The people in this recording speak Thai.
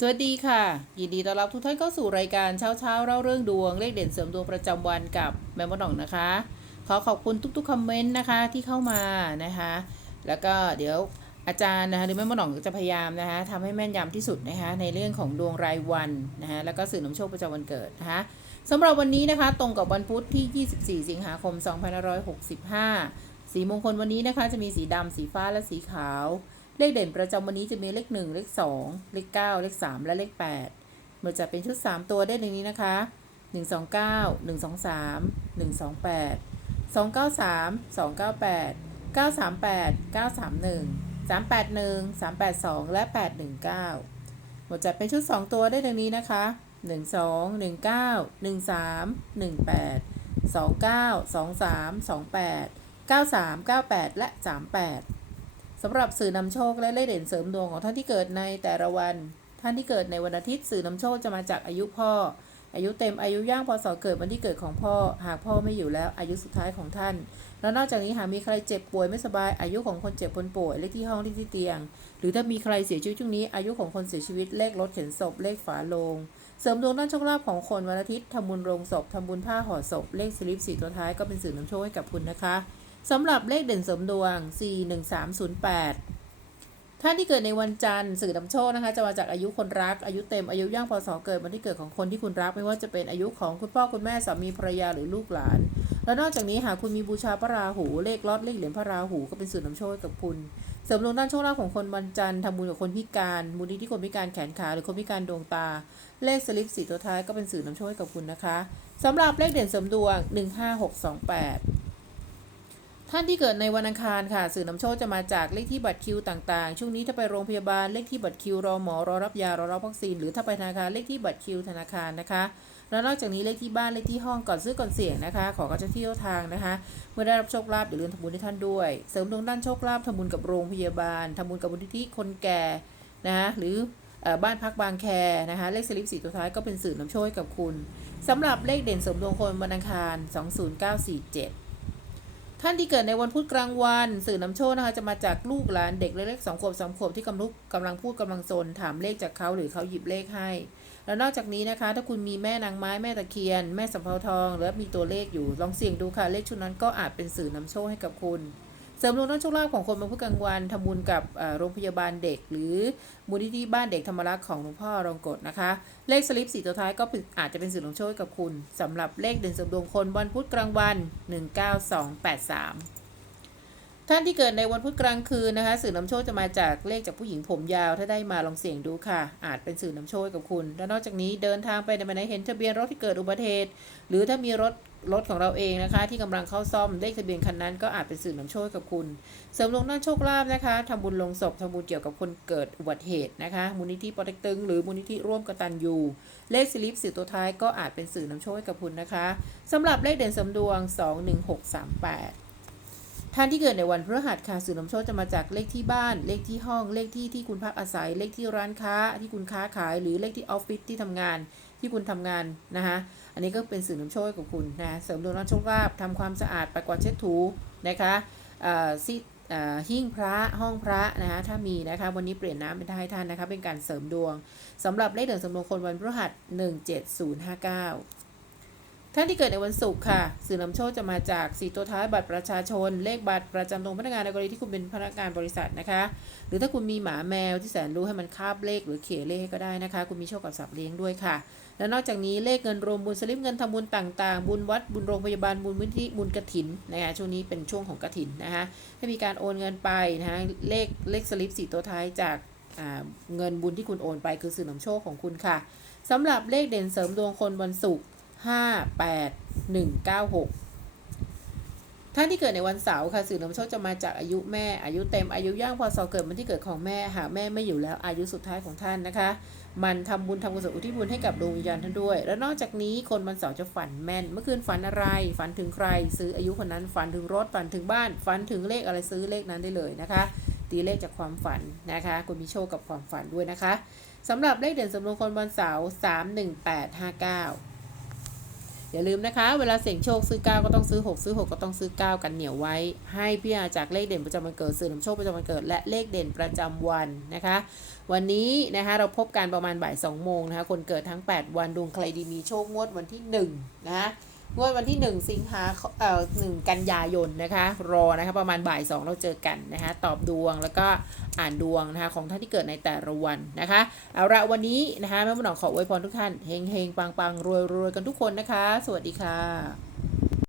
สวัสดีค่ะ ยินดีต้อนรับทุกท่านเข้าสู่รายการเช้าเช้าเล่าเรื่องดวงเลขเด่นเสริมดวงประจำวันกับแม่มดหน่องนะคะ ขอขอบคุณทุกๆคอมเมนต์นะคะที่เข้ามานะคะ แล้วก็เดี๋ยวอาจารย์นะคะหรือแม่มดหน่องจะพยายามนะคะทำให้แม่นยำที่สุดนะคะในเรื่องของดวงรายวันนะคะแล้วก็สื่อนำโชคประจำวันเกิดนะคะสำหรับวันนี้นะคะตรงกับวันพุธที่ 24 สิงหาคม 2565 สีมงคลวันนี้นะคะจะมีสีดำสีฟ้าและสีขาว เลขเด่นประจำวันนี้จะมีเลข 1 เลข 2 เลข 9 เลข 3 และเลข 8 เมื่อจะเป็นชุด 3 ตัวได้ดังนี้นะคะ 129 123 128 293 298 938 931 381 382 และ 819 หมดจัดเป็นชุด 2 ตัวได้ดังนี้นะคะ 12 19 13 18 29 23 28 93 98 และ 38ำหรับสื่อนำโชคและเลขเด่นเสริมดวงของท่านที่เกิดในแต่ละวัน ท่านที่เกิดในวันอาทิตย์สื่อนำโชคจะมาจากอายุพ่อ อายุเต็มอายุย่างพศเกิดวันที่เกิดของพ่อ หากพ่อไม่อยู่แล้วอายุสุดท้ายของท่าน แล้วนอกจากนี้หากมีใครเจ็บป่วยไม่สบายอายุของคนเจ็บคนป่วยเลขที่ห้องเลขที่เตียง หรือถ้ามีใครเสียชีวิตช่วงนี้อายุของคนเสียชีวิตเลขรถเข็นศพเลขฝาโลงเสริมดวงด้านโชคลาภของคนวันอาทิตย์ทำบุญโรงศพทำบุญผ้าห่อศพเลขสลิปสี่ตัวท้ายก็เป็นสื่อนำโชคให้กับคุณนะคะ สำหรับเลขเด่นเสริมดวง 41308 ท่านที่เกิดในวันจันทร์สื่อนำโชคนะคะ จะมาจากอายุคนรัก อายุเต็ม อายุย่างพศเกิดวันที่เกิดของคนที่คุณรัก ไม่ว่าจะเป็นอายุของคุณพ่อคุณแม่สามีภรรยาหรือลูกหลาน แล้วนอกจากนี้หากคุณมีบูชาพระราหู เลขลอดเลขเหรียญพระราหูก็เป็นสื่อนำโชคให้กับคุณเสริมดวงด้านโชคลาภของคนวันจันทร์ทำบุญกับคนพิการมูลนิธิคนพิการแขนขาหรือคนพิการดวงตา เลขสลิปสีตัวท้ายก็เป็นสื่อนำโชคให้กับคุณนะคะสำหรับเลขเด่นเสริมดวง 15628 ท่านที่เกิดในวันอังคารค่ะ สื่อนำโชคจะมาจากเลขที่บัตรคิวต่างๆ ช่วงนี้ถ้าไปโรงพยาบาลเลขที่บัตรคิวรอหมอรอรับยารอรับวัคซีนหรือถ้าไปธนาคารเลขที่บัตรคิวธนาคารนะคะ แล้วนอกจากนี้เลขที่บ้านเลขที่ห้องก่อนซื้อก่อนเสี่ยงนะคะ ขอกระเจ้าที่เจ้าทางนะคะ เมื่อได้รับโชคลาภอย่าลืมทำบุญให้ท่านด้วย เสริมดวงด้านโชคลาภทำบุญกับโรงพยาบาลทำบุญกับบุญที่คนแก่นะคะหรืออบ้านพักบางแคนะคะเลขสลิปสีตัวท้ายก็เป็นสื่อนำโชคให้กับคุณสำหรับเลขเด่นเสริมดวงคนวันอังคาร 20947 ท่านที่เกิดในวันพุธกลางวัน สื่อนำโชคนะคะจะมาจากลูกหลานเด็กเล็กๆสองขวบสามขวบที่กำลังกำลังพูดกำลังโซนถามเลขจากเขาหรือเขาหยิบเลขให้ แล้วนอกจากนี้นะคะ ถ้าคุณมีแม่นางไม้แม่ตะเคียน แม่สำเภาทอง หรือมีตัวเลขอยู่ลองเสี่ยงดูค่ะเลขชุดนั้นก็อาจเป็นสื่อนำโชคให้กับคุณ เสริมดวงด้านโชคลาภของคนวันพุธกลางวันทำบุญกับโรงพยาบาลเด็ก หรือมูลนิธิบ้านเด็กธรรมรักษ์ของหลวงพ่อรองกฎนะคะ เลขสลิปสีตัวท้ายก็อาจจะเป็นสื่อของโชคกับคุณสำหรับเลขเด่นเสริมดวงคนวันพุธกลางวัน 19283 ท่านที่เกิดในวันพุธกลางคืนนะคะ สื่อนำโชคจะมาจากเลขจากผู้หญิงผมยาว ถ้าได้มาลองเสี่ยงดูค่ะ อาจเป็นสื่อนำโชคกับคุณ และนอกจากนี้เดินทางไปในไหนเห็นทะเบียนรถที่เกิดอุบัติเหตุ หรือถ้ามีรถรถของเราเองนะคะ ที่กำลังเข้าซ่อมเลขทะเบียนคันนั้นก็อาจเป็นสื่อนำโชคกับคุณ เสริมลงด้านโชคลาภนะคะทำบุญลงศพทำบุญเกี่ยวกับคนเกิดอุบัติเหตุนะคะ มูลนิธิปอเต็กตึงหรือมูลนิธิร่วมกตัญญูเลขสลิปสีตัวท้ายก็อาจเป็นสื่อนำโชคกับคุณนะคะสำหรับเลขเด่นสมดวง 21638 ท่านที่เกิดในวันพฤหัสค่ะสื่อนำโชคจะมาจากเลขที่บ้าน เลขที่ห้อง เลขที่ที่คุณพักอาศัย เลขที่ร้านค้า ที่คุณค้าขาย หรือเลขที่ออฟฟิศที่ทำงาน ที่คุณทำงานนะคะอันนี้ก็เป็นสื่อนำโชคให้กับคุณนะเสริมดวงด้านโชคลาภทำความสะอาดปัดกวาดเช็ดถูนะคะเอ่อซิเอ่อหิ้งพระห้องพระนะคะถ้ามีนะคะวันนี้เปลี่ยนน้ำเป็นให้ท่านนะคะเป็นการเสริมดวงสำหรับเลขเด่นสริมดวงคนวันพฤหัส 17059 ท่านที่เกิดในวันศุกร์ค่ะ สื่อนำโชคจะมาจากสีตัวท้ายบัตรประชาชน เลขบัตรประจำตรงพนักงานในกรณีที่คุณเป็นพนักงานบริษัทนะคะ หรือถ้าคุณมีหมาแมวที่แสนรู้ให้มันคาบเลขหรือเขียนเลขก็ได้นะคะ คุณมีโชคกับสัตว์เลี้ยงด้วยค่ะ และนอกจากนี้เลขเงินรวมบุญสลิปเงินทำบุญต่างๆ บุญวัดบุญโรงพยาบาลบุญมูลที่บุญกระถินนะคะช่วงนี้เป็นช่วงของกระถินนะคะให้มีการโอนเงินไปนะคะเลขเลขสลิปสีตัวท้ายจากเงินบุญที่คุณโอนไปคือสื่อนำโชคของคุณค่ะสำหรับเลขเด่นเสริมดวงคนวันศุกร์ 58196 ท่านที่เกิดในวันเสาร์ค่ะสื่อนำโชคจะมาจากอายุแม่อายุเต็มอายุย่างพอสอเกิดมันที่เกิดของแม่หากแม่ไม่อยู่แล้วอายุสุดท้ายของท่านนะคะ มันทำบุญทำกุศลอุทิศบุญให้กับดวงวิญญาณท่านด้วย และนอกจากนี้คนวันเสาร์จะฝันแม่น เมื่อคืนฝันอะไร ฝันถึงใคร ซื้ออายุคนนั้นฝันถึงรถฝันถึงบ้าน ฝันถึงเลขอะไรซื้อเลขนั้นได้เลยนะคะตีเลขจากความฝันนะคะ คุณมีโชคกับความฝันด้วยนะคะสำหรับเลขเด่นสำรวงคนวันเสาร์สามหนึ่งแปดห้าเก้า อย่าลืมนะคะ เวลาเสี่ยงโชคซื้อ 9 ก็ต้องซื้อ 6 ซื้อ 6 ก็ต้องซื้อ 9 กันเหนียวไว้ ให้พี่อาจากเลขเด่นประจำวันเกิดสื่อนำโชคประจำวันเกิด และเลขเด่นประจำวันนะคะ วันนี้นะคะเราพบกันประมาณบ่าย2โมงนะคะคนเกิดทั้ง 8 วันดวงใครดีมีโชคงวดวันที่1นะคะ งวดวันที่ 1 สิงหาเอ่อ1กันยายนนะคะ รอนะคะประมาณบ่าย 2 เราเจอกันนะคะตอบดวงแล้วก็อ่านดวงนะคะของท่านที่เกิดในแต่ละวันนะคะเอาละวันนี้นะคะแม่บุญหนองขออวยพรทุกท่านเฮงเฮงปังปังรวยรวยกันทุกคนนะคะ สวัสดีค่ะ